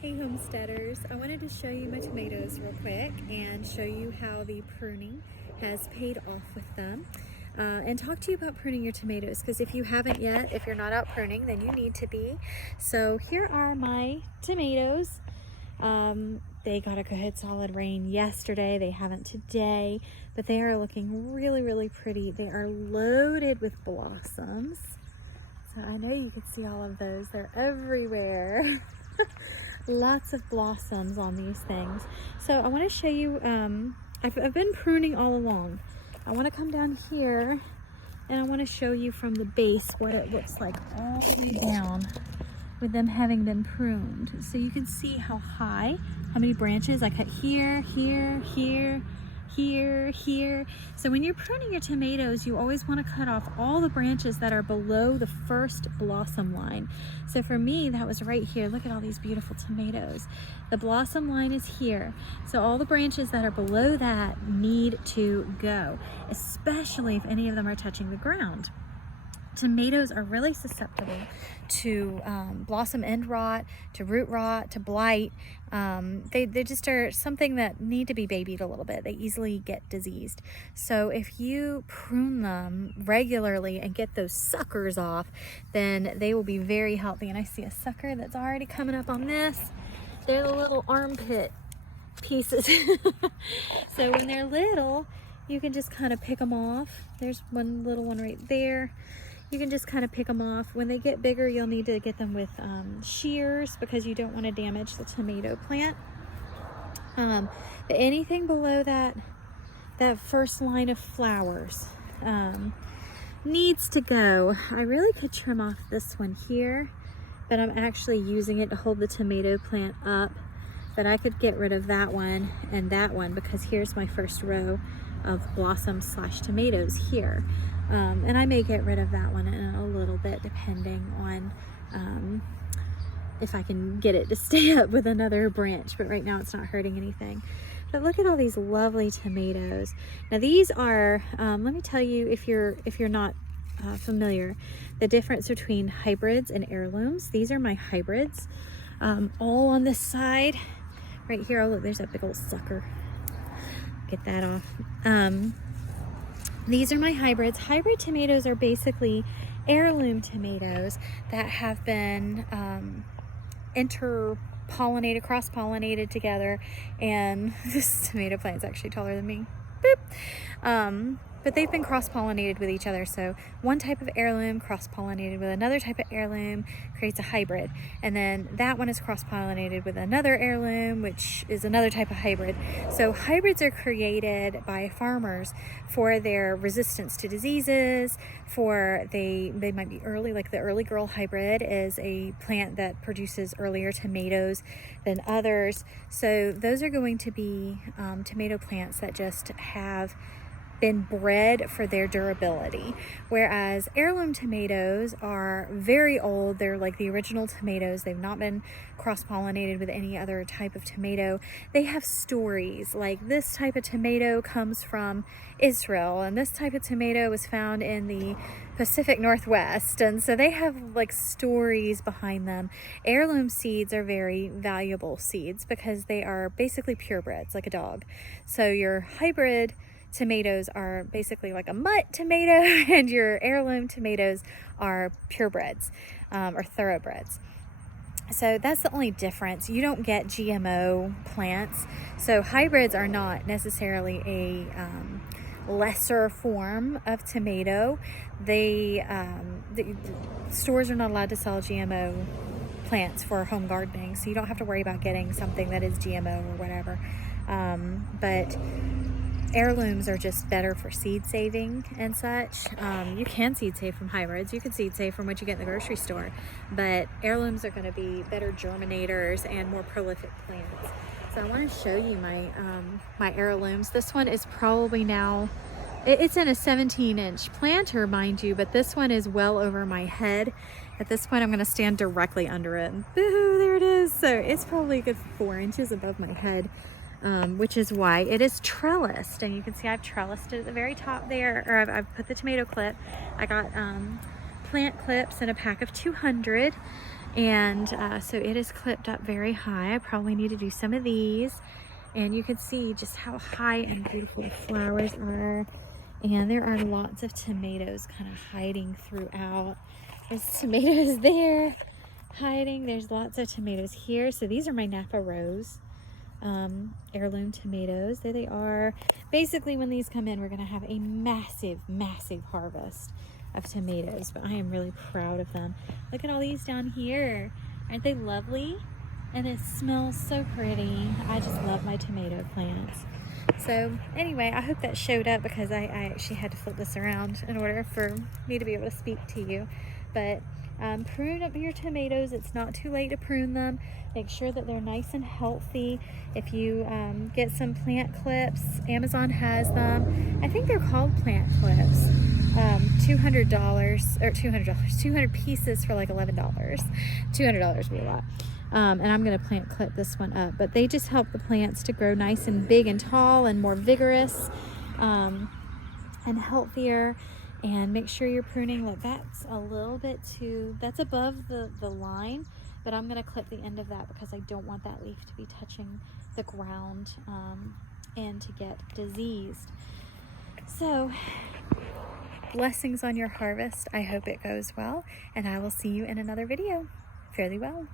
Hey homesteaders, I wanted to show you my tomatoes real quick and show you how the pruning has paid off with them and talk to you about pruning your tomatoes, because if you haven't yet, if you're not out pruning, then you need to be. So here are my tomatoes. They got a good solid rain yesterday. They haven't today, but they are looking really pretty. They are loaded with blossoms. So I know you can see all of those. They're everywhere. Lots of blossoms on these things. So I want to show you, I've been pruning all along. I want to come down here and I want to show you from the base what it looks like all the way down with them having been pruned. So you can see how high, how many branches I cut here, here, here, here, here. So when you're pruning your tomatoes, you always want to cut off all the branches that are below the first blossom line. So for me, that was right here. Look at all these beautiful tomatoes. The blossom line is here. So all the branches that are below that need to go, especially if any of them are touching the ground. Tomatoes are really susceptible to blossom end rot, to root rot, to blight. They just are something that need to be babied a little bit. They easily get diseased. So if you prune them regularly and get those suckers off, then they will be very healthy. And I see a sucker that's already coming up on this. They're the little armpit pieces. So when they're little, you can just kind of pick them off. There's one little one right there. You can just kind of pick them off. When they get bigger, you'll need to get them with shears because you don't want to damage the tomato plant. But anything below that first line of flowers needs to go. I really could trim off this one here, but I'm actually using it to hold the tomato plant up. But I could get rid of that one and that one because here's my first row of blossom / tomatoes here. And I may get rid of that one in a little bit depending on if I can get it to stay up with another branch, but right now it's not hurting anything. But look at all these lovely tomatoes. Now these are, let me tell you, if you're not familiar, the difference between hybrids and heirlooms. These are my hybrids, all on this side. Right here, oh look, there's that big old sucker. Get that off. These are my hybrids. Hybrid tomatoes are basically heirloom tomatoes that have been interpollinated, cross-pollinated together, and this tomato plant is actually taller than me. Boop. But they've been cross-pollinated with each other. So one type of heirloom cross-pollinated with another type of heirloom creates a hybrid. And then that one is cross-pollinated with another heirloom, which is another type of hybrid. So hybrids are created by farmers for their resistance to diseases, they might be early, like the early girl hybrid is a plant that produces earlier tomatoes than others. So those are going to be tomato plants that just have been bred for their durability, whereas heirloom tomatoes are very old. They're like the original tomatoes. They've not been cross-pollinated with any other type of tomato. They have stories, like this type of tomato comes from Israel and this type of tomato was found in the Pacific Northwest, and so they have like stories behind them. Heirloom seeds are very valuable seeds because they are basically purebreds, like a dog. So your hybrid tomatoes are basically like a mutt tomato and your heirloom tomatoes are purebreds or thoroughbreds. So that's the only difference. You don't get GMO plants. So hybrids are not necessarily a lesser form of tomato. The stores are not allowed to sell GMO plants for home gardening, so you don't have to worry about getting something that is GMO or whatever. But heirlooms are just better for seed saving and such. You can seed save from hybrids. You can seed save from what you get in the grocery store, but heirlooms are going to be better germinators and more prolific plants. So I want to show you my my heirlooms. This one is probably now, it's in a 17-inch planter, mind you, but this one is well over my head. At this point, I'm going to stand directly under it. Boo-hoo, there it is. So it's probably a good 4 inches above my head. Which is why it is trellised, and you can see I've trellised it at the very top there, or I've put the tomato clip. I got plant clips in a pack of 200, And so it is clipped up very high. I probably need to do some of these. And you can see just how high and beautiful the flowers are. And there are lots of tomatoes kind of hiding throughout. There's tomatoes there hiding. There's lots of tomatoes here. So these are my Napa Rose heirloom tomatoes. There they are. Basically, when these come in, we're going to have a massive, massive harvest of tomatoes. But I am really proud of them. Look at all these down here. Aren't they lovely? And it smells so pretty. I just love my tomato plants. So anyway, I hope that showed up because I actually had to flip this around in order for me to be able to speak to you. But prune up your tomatoes. It's not too late to prune them. Make sure that they're nice and healthy. If you get some plant clips, Amazon has them. I think they're called plant clips. $200 or $200, 200 pieces for like $11. $200 would be a lot. And I'm going to plant clip this one up, but they just help the plants to grow nice and big and tall and more vigorous and healthier. And make sure you're pruning. Look, that's a little bit too, that's above the line, but I'm going to clip the end of that because I don't want that leaf to be touching the ground and to get diseased. So blessings on your harvest. I hope it goes well, and I will see you in another video. Fare thee well.